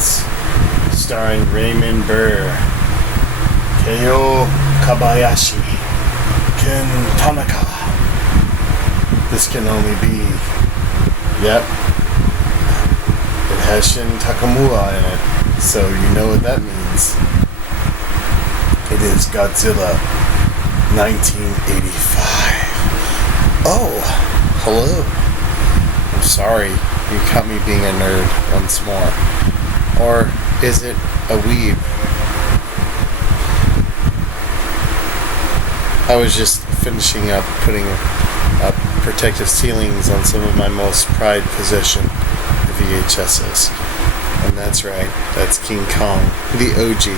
Nights, starring Raymond Burr, Keio Kobayashi, Ken Tanaka. This can only be, yep, it has Shin Takamura in it, so you know what that means. It is Godzilla 1985. Oh, hello. I'm sorry, you caught me being a nerd once more. Or is it a weeb? I was just finishing up putting up protective ceilings on some of my most prized possession VHSs. And that's right, that's King Kong, the OG.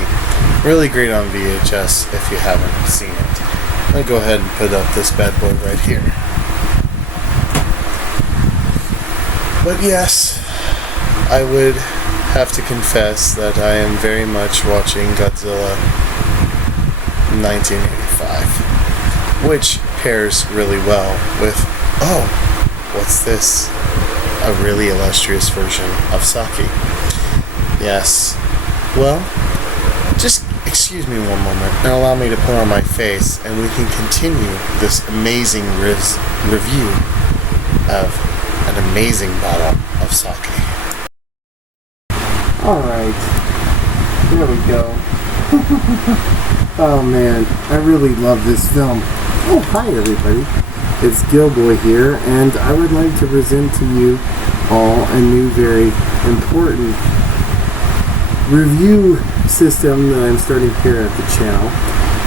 Really great on VHS if you haven't seen it. I'll go ahead and put up this bad boy right here. But yes, I would have to confess that I am very much watching Godzilla 1985, which pairs really well with, oh, what's this? A really illustrious version of sake. Yes. Well, just excuse me one moment and allow me to put on my face and we can continue this amazing review of an amazing bottle of sake. Alright. There we go. Oh man, I really love this film. Oh, hi everybody. It's Gill-boy here, and I would like to present to you all a new, very important review system that I'm starting here at the channel.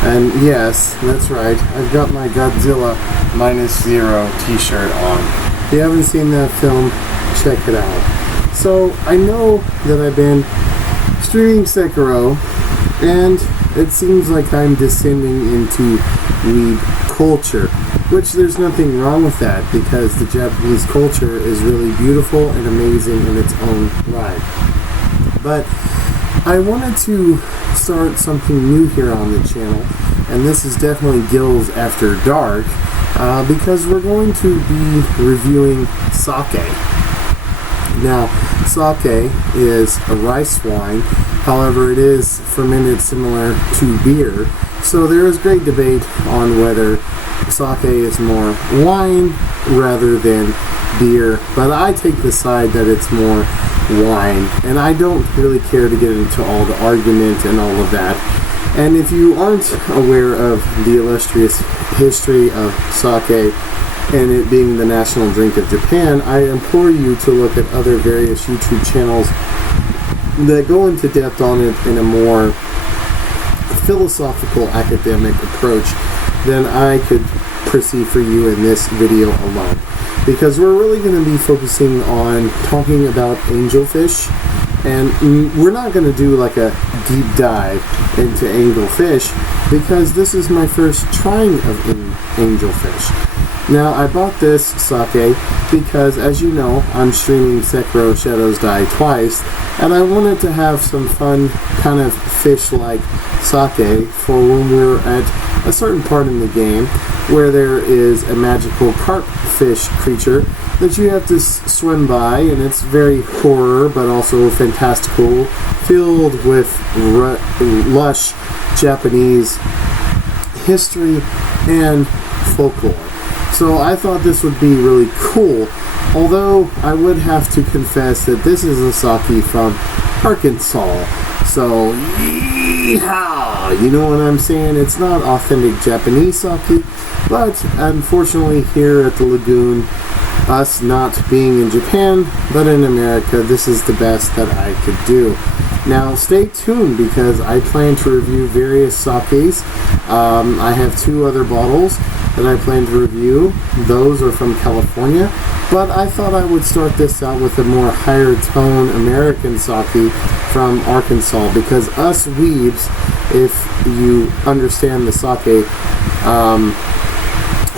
And yes, that's right, I've got my Godzilla -0 t-shirt on. If you haven't seen that film, check it out. So, I know that I've been streaming Sekiro, and it seems like I'm descending into weeb culture, which there's nothing wrong with that, because the Japanese culture is really beautiful and amazing in its own right. But I wanted to start something new here on the channel, and this is definitely Gill's After Dark, because we're going to be reviewing sake. Now, sake is a rice wine, however it is fermented similar to beer, so there is great debate on whether sake is more wine rather than beer, but I take the side that it's more wine, and I don't really care to get into all the argument and all of that. And if you aren't aware of the illustrious history of sake and it being the national drink of Japan, I implore you to look at other various YouTube channels that go into depth on it in a more philosophical academic approach than I could proceed for you in this video alone, because we're really going to be focusing on talking about angelfish, and we're not going to do like a deep dive into angelfish because this is my first trying of angelfish. Now, I bought this sake because, as you know, I'm streaming Sekiro Shadows Die Twice, and I wanted to have some fun kind of fish-like sake for when we're at a certain part in the game where there is a magical carp fish creature that you have to swim by, and it's very horror but also fantastical, filled with lush Japanese history and folklore. So I thought this would be really cool, although I would have to confess that this is a sake from Arkansas. So, yeehaw! You know what I'm saying? It's not authentic Japanese sake, but unfortunately here at the Lagoon, us not being in Japan, but in America, this is the best that I could do. Now, stay tuned because I plan to review various sakes. I have 2 other bottles that I plan to review. Those are from California, but I thought I would start this out with a more higher tone American sake from Arkansas, because us weebs, if you understand the sake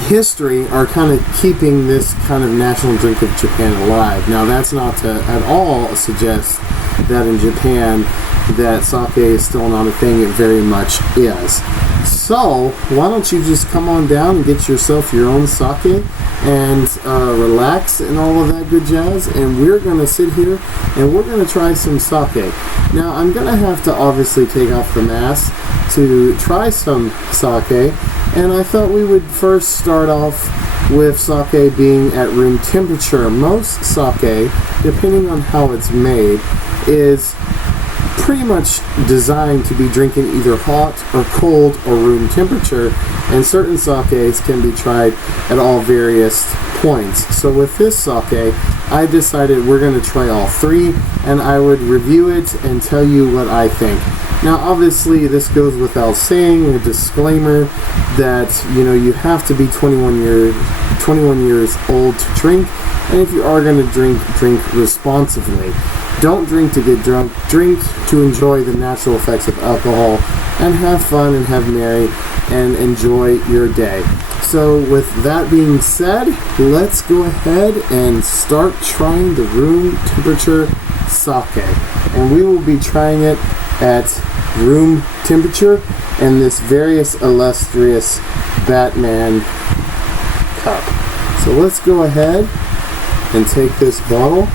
history, are kind of keeping this kind of national drink of Japan alive. Now, that's not to at all suggest that in Japan that sake is still not a thing. It very much is. So why don't you just come on down and get yourself your own sake and relax and all of that good jazz, and we're going to sit here and we're going to try some sake. Now I'm going to have to obviously take off the mask to try some sake, and I thought we would first start off with sake being at room temperature. Most sake, depending on how it's made, is pretty much designed to be drinking either hot or cold or room temperature, and certain sakes can be tried at all various points. So with this sake, I decided we're going to try all three, and I would review it and tell you what I think. Now obviously this goes without saying, a disclaimer that you have to be 21 years old to drink, and if you are going to drink responsibly. Don't drink to get drunk, drink to enjoy the natural effects of alcohol and have fun and have merry and enjoy your day. So with that being said, let's go ahead and start trying the room temperature sake. And we will be trying it at room temperature in this various illustrious Batman cup. So let's go ahead and take this bottle.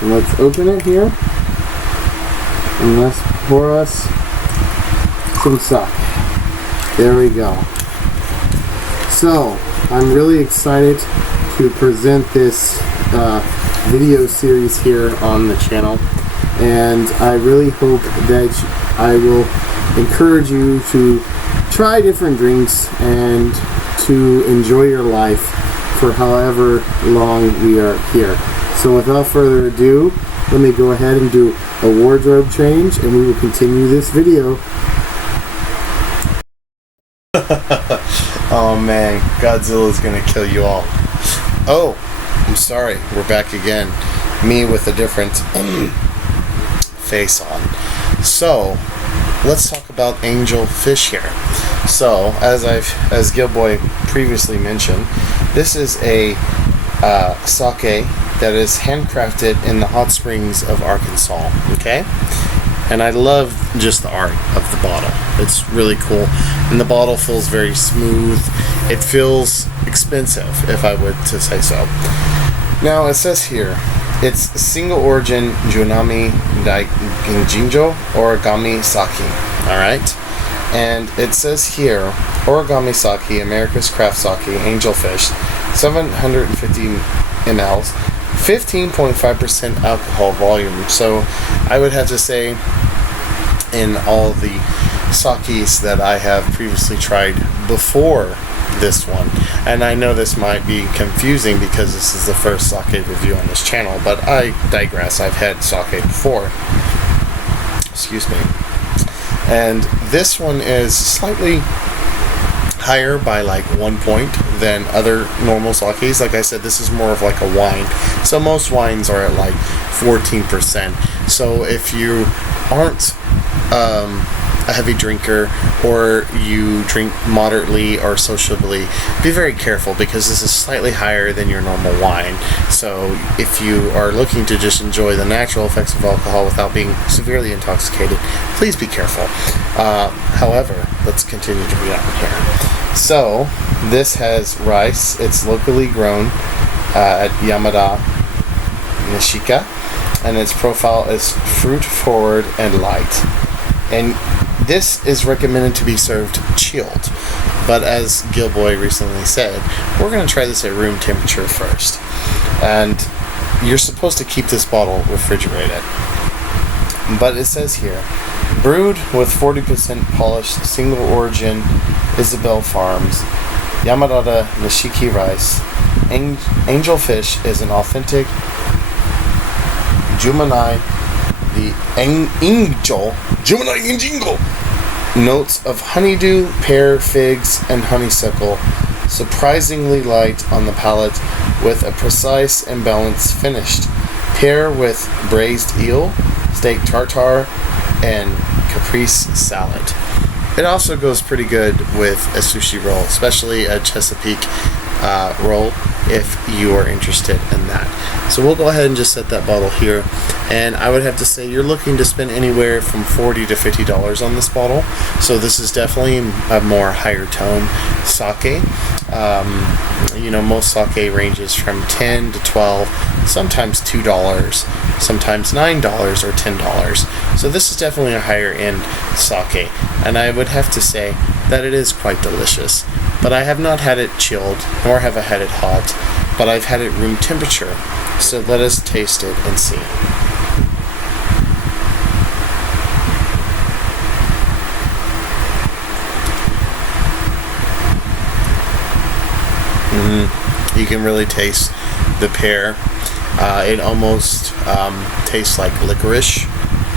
And let's open it here, and let's pour us some sake. There we go. So, I'm really excited to present this video series here on the channel, and I really hope that I will encourage you to try different drinks and to enjoy your life for however long we are here. So without further ado, let me go ahead and do a wardrobe change, and we will continue this video. Oh man, Godzilla's gonna kill you all. Oh, I'm sorry, we're back again. Me with a different face on. So, let's talk about angel fish here. So, as Gill-boy previously mentioned, this is a sake that is handcrafted in the hot springs of Arkansas, okay? And I love just the art of the bottle. It's really cool. And the bottle feels very smooth. It feels expensive, if I would to say so. Now, it says here, it's single origin Junami Ginjinjo Origami Sake, alright? And it says here, Origami Sake, America's Craft Sake, Angelfish, 750 mLs, 15.5% alcohol volume. So I would have to say, in all the sakes that I have previously tried before this one, and I know this might be confusing because this is the first sake review on this channel, but I digress. I've had sake before. Excuse me. And this one is slightly higher by like 1 point than other normal sakes. Like I said, this is more of like a wine. So most wines are at like 14%. So if you aren't a heavy drinker, or you drink moderately or sociably, be very careful because this is slightly higher than your normal wine. So if you are looking to just enjoy the natural effects of alcohol without being severely intoxicated, please be careful. However, let's continue to read on here. So this has rice. It's locally grown at Yamada, Nishika, and its profile is fruit forward and light. And this is recommended to be served chilled, but as Gill-boy recently said, we're going to try this at room temperature first. And you're supposed to keep this bottle refrigerated. But it says here, brewed with 40% polished single origin Isabel Farms, Yamada Nishiki rice, Angelfish is an authentic Jumanai Jingle notes of honeydew, pear, figs, and honeysuckle, surprisingly light on the palate with a precise and balanced finish. Pair with braised eel, steak tartare, and caprese salad. It also goes pretty good with a sushi roll, especially a Chesapeake roll. if you are interested in that. So we'll go ahead and just set that bottle here, and I would have to say you're looking to spend anywhere from $40 to $50 on this bottle. So this is definitely a more higher tone sake. Most sake ranges from $10 to $12, sometimes $2, sometimes $9 or $10. So this is definitely a higher end sake, and I would have to say that it is quite delicious. But I have not had it chilled, nor have I had it hot, but I've had it room temperature. So let us taste it and see. You can really taste the pear. It almost tastes like licorice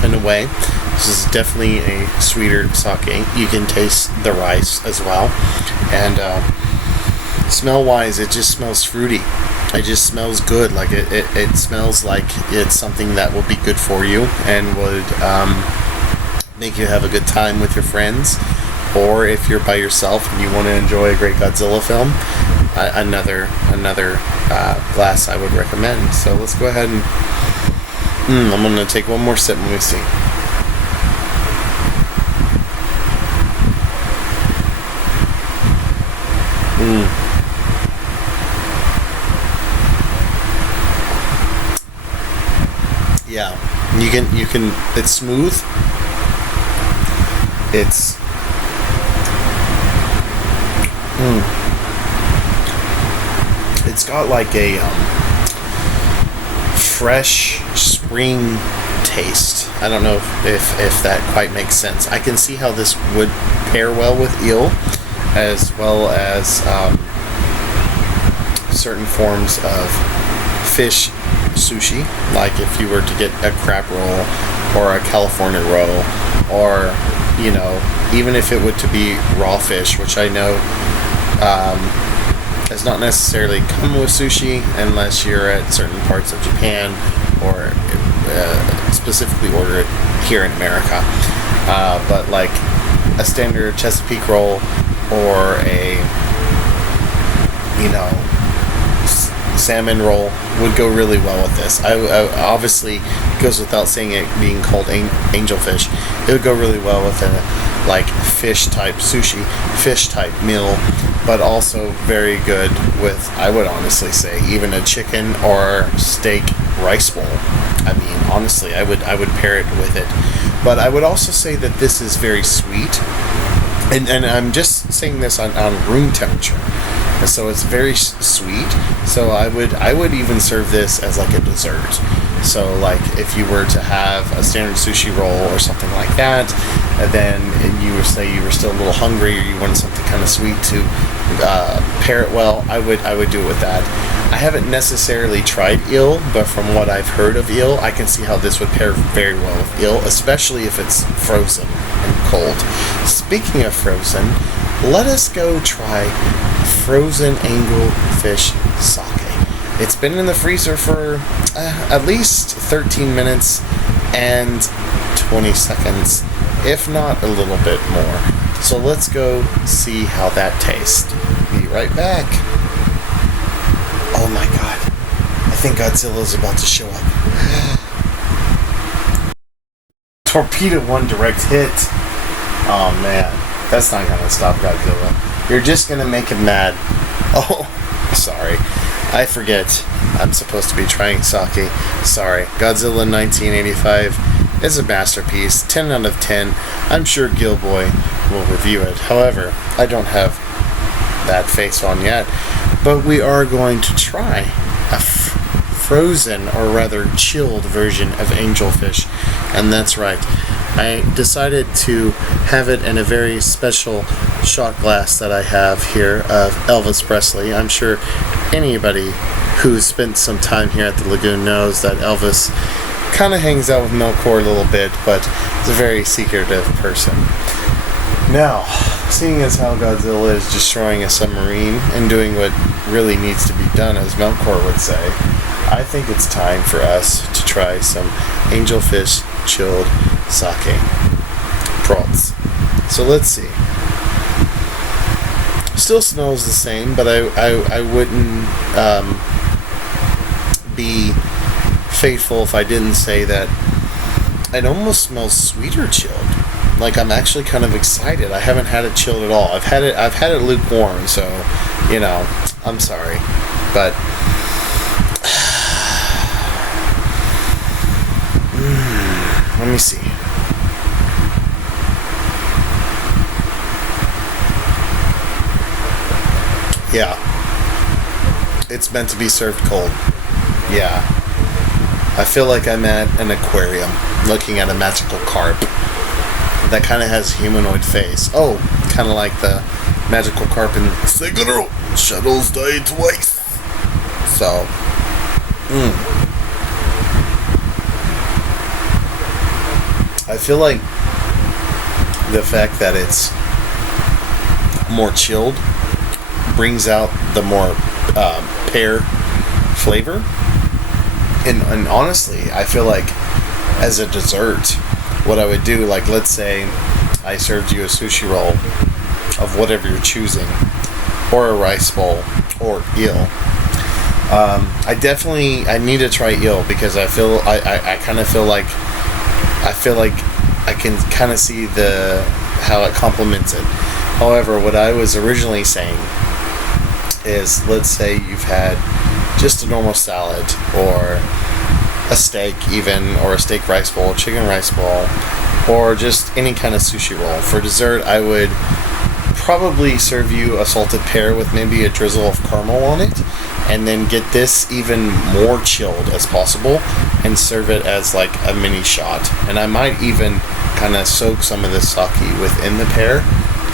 in a way. This is definitely a sweeter sake. You can taste the rice as well. And smell-wise, it just smells fruity. It just smells good. Like it smells like it's something that will be good for you and would make you have a good time with your friends. Or if you're by yourself and you want to enjoy a great Godzilla film, another glass I would recommend. So let's go ahead and I'm going to take one more sip. Let me see. Yeah, you can. It's smooth. It's It's got like a fresh spring taste. I don't know if that quite makes sense. I can see how this would pair well with eel, as well as certain forms of fish sushi, like if you were to get a crab roll or a California roll, or even if it were to be raw fish, which I know does not necessarily come with sushi unless you're at certain parts of Japan or specifically order it here in America. But like a standard Chesapeake roll or a salmon roll would go really well with this. I obviously, it goes without saying it being called angelfish. It would go really well with a like fish type sushi, fish type meal, but also very good with, I would honestly say, even a chicken or steak rice bowl. I mean, honestly, I would pair it with it. But I would also say that this is very sweet, and I'm just saying this on room temperature. And so it's very sweet. So I would even serve this as like a dessert. So like if you were to have a standard sushi roll or something like that, and then you were still a little hungry or you wanted something kind of sweet to pair it well, I would do it with that. I haven't necessarily tried eel, but from what I've heard of eel, I can see how this would pair very well with eel, especially if it's frozen and cold. Speaking of frozen, let us go try frozen angelfish sake. It's been in the freezer for at least 13 minutes and 20 seconds, if not a little bit more. So let's go see how that tastes. Be right back. Oh my god. I think Godzilla's about to show up. Torpedo 1 direct hit. Oh man. That's not gonna stop Godzilla. You're just gonna make him mad. Oh, sorry. I forget. I'm supposed to be trying sake. Sorry. Godzilla 1985 is a masterpiece. 10 out of 10. I'm sure Gill-boy will review it. However, I don't have that face on yet. But we are going to try a frozen, or rather chilled version of angelfish. And that's right. I decided to have it in a very special shot glass that I have here of Elvis Presley. I'm sure anybody who's spent some time here at the Lagoon knows that Elvis kind of hangs out with Melkor a little bit, but is a very secretive person. Now, seeing as how Godzilla is destroying a submarine and doing what really needs to be done, as Melkor would say, I think it's time for us to try some angelfish chilled sake. Prots. So let's see. Still smells the same, but I wouldn't be faithful if I didn't say that it almost smells sweeter chilled. Like, I'm actually kind of excited. I haven't had it chilled at all. I've had it lukewarm, so, you know, I'm sorry. But let me see. Yeah. It's meant to be served cold. Yeah. I feel like I'm at an aquarium looking at a magical carp that kind of has a humanoid face. Oh, kind of like the magical carp in Sekiro, Shadows Die Twice. So, I feel like the fact that it's more chilled brings out the more pear flavor. And honestly, I feel like as a dessert, what I would do, like, let's say I served you a sushi roll of whatever you're choosing, or a rice bowl, or eel. I need to try eel, because I kind of feel like I can kind of see how it complements it. However, what I was originally saying is, let's say you've had just a normal salad, or a steak even, or a steak rice bowl, chicken rice bowl, or just any kind of sushi roll. For dessert, I would probably serve you a salted pear with maybe a drizzle of caramel on it, and then get this even more chilled as possible and serve it as like a mini shot. And I might even kind of soak some of the sake within the pear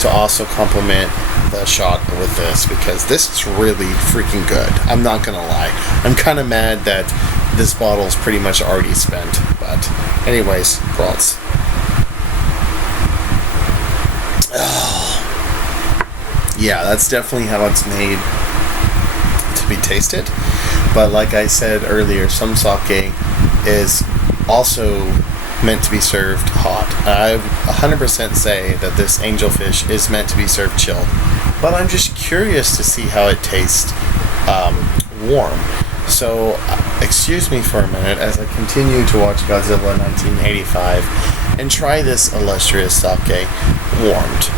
to also complement the shot with this, because this is really freaking good. I'm not gonna lie. I'm kind of mad that this bottle is pretty much already spent. But anyways, thoughts. Yeah, that's definitely how it's made to be tasted. But like I said earlier, some sake is also meant to be served hot. I 100% say that this angelfish is meant to be served chilled. But I'm just curious to see how it tastes warm. So, excuse me for a minute as I continue to watch Godzilla 1985 and try this illustrious sake warmed.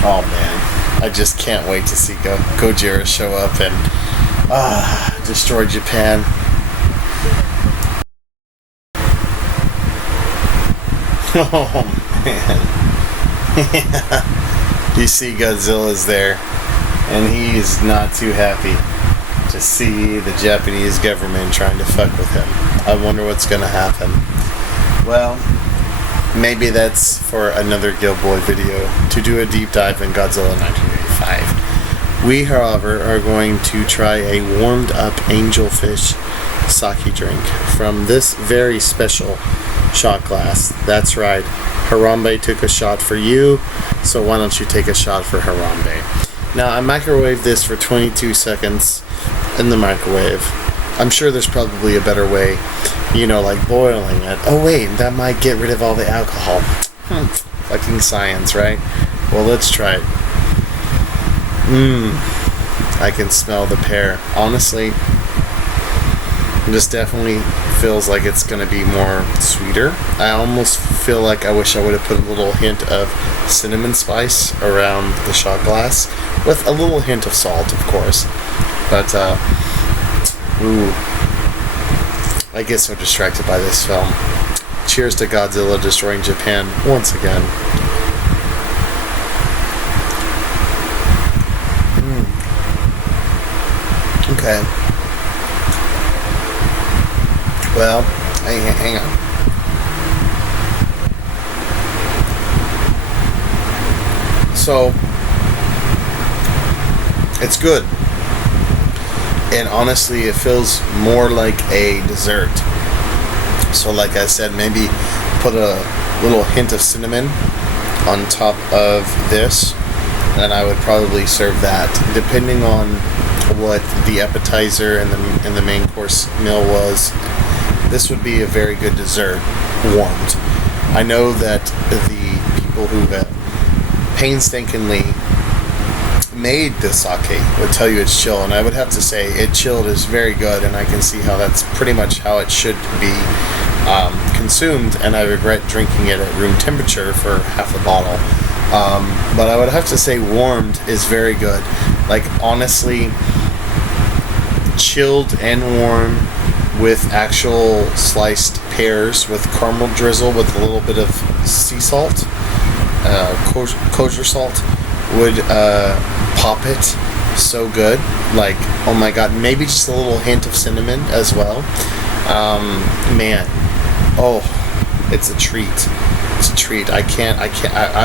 Oh man, I just can't wait to see Gojira show up and destroy Japan. Oh man. You see Godzilla's there, and he's not too happy to see the Japanese government trying to fuck with him. I wonder what's gonna happen. Well, maybe that's for another Gill-boy video, to do a deep dive in Godzilla 1985. We, however, are going to try a warmed up angelfish sake drink from this very special shot glass. That's right, Harambe took a shot for you, so why don't you take a shot for Harambe? Now, I microwaved this for 22 seconds in the microwave. I'm sure there's probably a better way, like boiling it. Oh wait, that might get rid of all the alcohol. Fucking science, right? Well, let's try it. I can smell the pear. Honestly, this definitely feels like it's going to be more sweeter. I almost feel like I wish I would have put a little hint of cinnamon spice around the shot glass, with a little hint of salt, of course. But, I get so distracted by this film. Cheers to Godzilla destroying Japan once again. Okay. Well, hang on. So, it's good. And honestly, it feels more like a dessert. So like I said, maybe put a little hint of cinnamon on top of this, and I would probably serve that. Depending on what the appetizer and the main course meal was, this would be a very good dessert, warmed. I know that the people who have painstakingly made the sake would tell you it's chill, and I would have to say it chilled is very good, and I can see how that's pretty much how it should be consumed, and I regret drinking it at room temperature for half a bottle. But I would have to say warmed is very good. Like, honestly, chilled and warm with actual sliced pears with caramel drizzle with a little bit of sea salt, kosher salt, would pop it so good. Like, oh my god, maybe just a little hint of cinnamon as well. Man, oh, it's a treat. It's a treat. I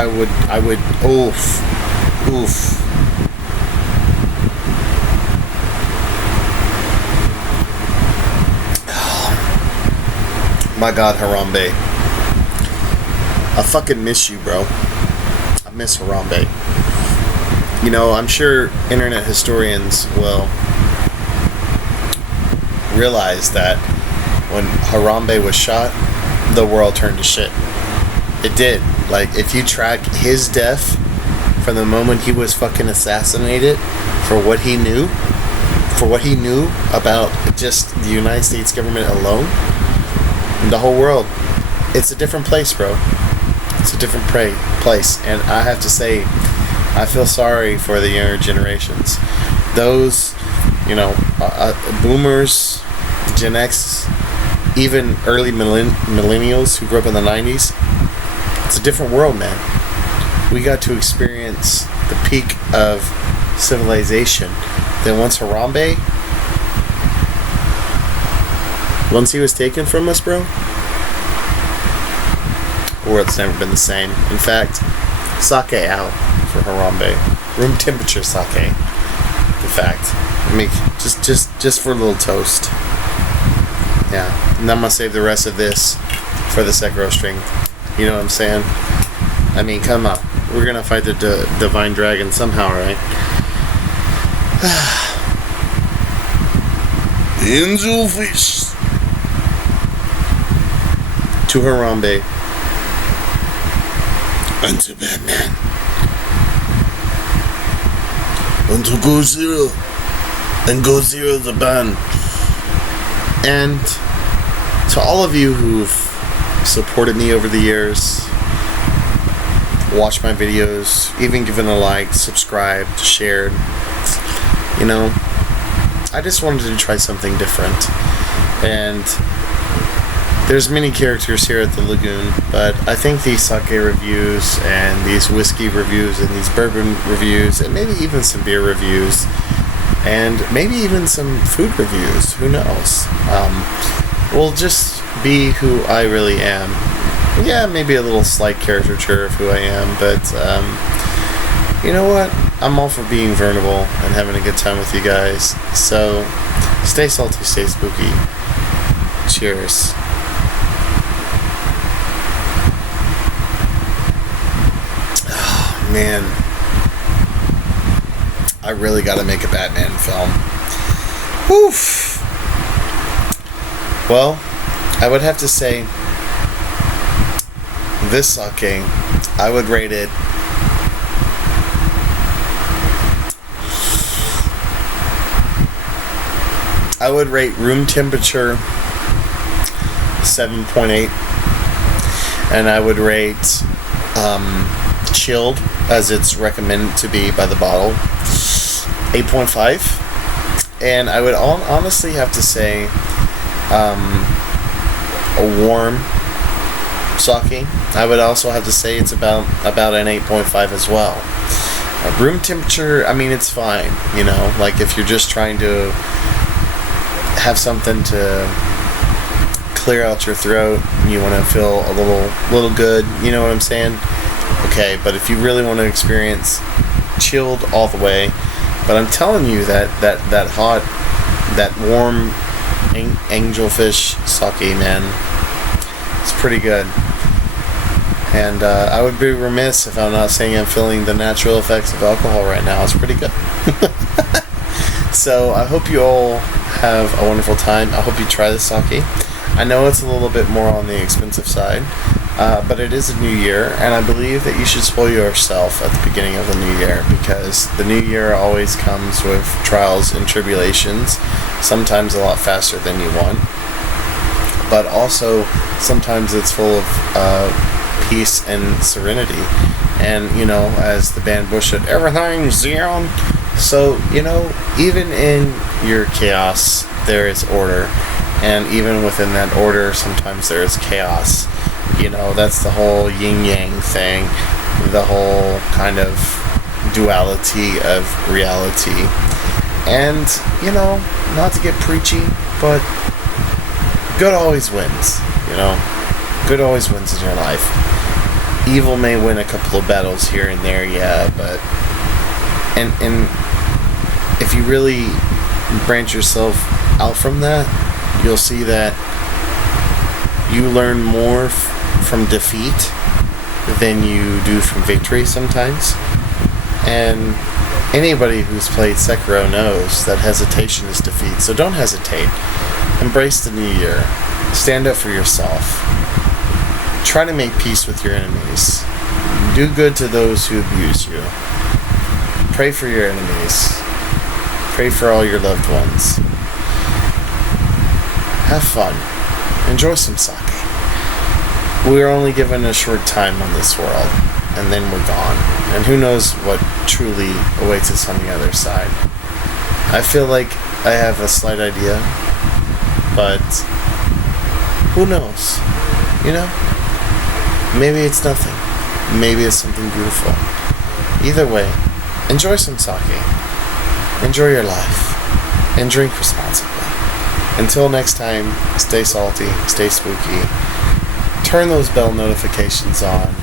would, oof. My god, Harambe. I fucking miss you, bro. I miss Harambe. You know, I'm sure internet historians will realize that when Harambe was shot, the world turned to shit. It did. Like, if you track his death from the moment he was fucking assassinated for what he knew about just the United States government alone, the whole world, it's a different place, bro. It's a different place. And I have to say, I feel sorry for the younger generations. Those, you know, boomers, Gen X, even early millennials who grew up in the 90s. It's a different world, man. We got to experience the peak of civilization. Then once he was taken from us, bro, the world's never been the same. In fact, sake out for Harambe. Room temperature sake. In fact, I mean, just for a little toast. Yeah, and I'm gonna save the rest of this for the Sekiro string. You know what I'm saying? I mean, come on. We're gonna fight the divine dragon somehow, right? Angel fish. To Harambe. And to Batman. And to Go Zero. And Go Zero the band. And to all of you who've supported me over the years, watched my videos, even given a like, subscribed, shared, you know, I just wanted to try something different. And there's many characters here at the Lagoon, but I think these sake reviews and these whiskey reviews and these bourbon reviews and maybe even some beer reviews and maybe even some food reviews, who knows, will just be who I really am. Yeah, maybe a little slight caricature of who I am, but you know what? I'm all for being vulnerable and having a good time with you guys. So, stay salty, stay spooky. Cheers. Oh, man. I really gotta make a Batman film. Woof. Well, I would have to say this sake, I would rate it room temperature 7.8, and I would rate chilled, as it's recommended to be by the bottle, 8.5. And I would honestly have to say a warm sake, I would also have to say it's about an 8.5 as well. Room temperature, I mean, it's fine, you know, like if you're just trying to have something to clear out your throat, you want to feel a little good, you know what I'm saying? Okay, but if you really want to experience chilled all the way, but I'm telling you that hot, that warm angelfish sake, man, it's pretty good. And I would be remiss if I'm not saying I'm feeling the natural effects of alcohol right now. It's pretty good. So I hope you all have a wonderful time. I hope you try this sake. I know it's a little bit more on the expensive side, But it is a new year, and I believe that you should spoil yourself at the beginning of the new year, because the new year always comes with trials and tribulations, sometimes a lot faster than you want, but also sometimes it's full of peace and serenity. And, as the band Bush said, everything's Zion. So, even in your chaos, there is order. And even within that order, sometimes there is chaos. That's the whole yin-yang thing. The whole kind of duality of reality. And, not to get preachy, but good always wins. Good always wins in your life. Evil may win a couple of battles here and there, yeah, but and if you really branch yourself out from that, you'll see that you learn more from defeat than you do from victory sometimes. And anybody who's played Sekiro knows that hesitation is defeat, so don't hesitate. Embrace the new year. Stand up for yourself. Try to make peace with your enemies. Do good to those who abuse you. Pray for your enemies. Pray for all your loved ones. Have fun. Enjoy some sake. We are only given a short time on this world, and then we're gone. And who knows what truly awaits us on the other side. I feel like I have a slight idea, but who knows? Maybe it's nothing. Maybe it's something beautiful. Either way, enjoy some sake. Enjoy your life. And drink responsibly. Until next time, stay salty, stay spooky. Turn those bell notifications on.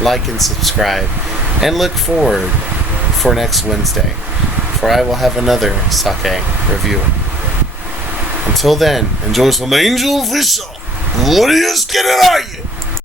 Like and subscribe. And look forward for next Wednesday, for I will have another sake review. Until then, enjoy some angel fish. What are you scared of?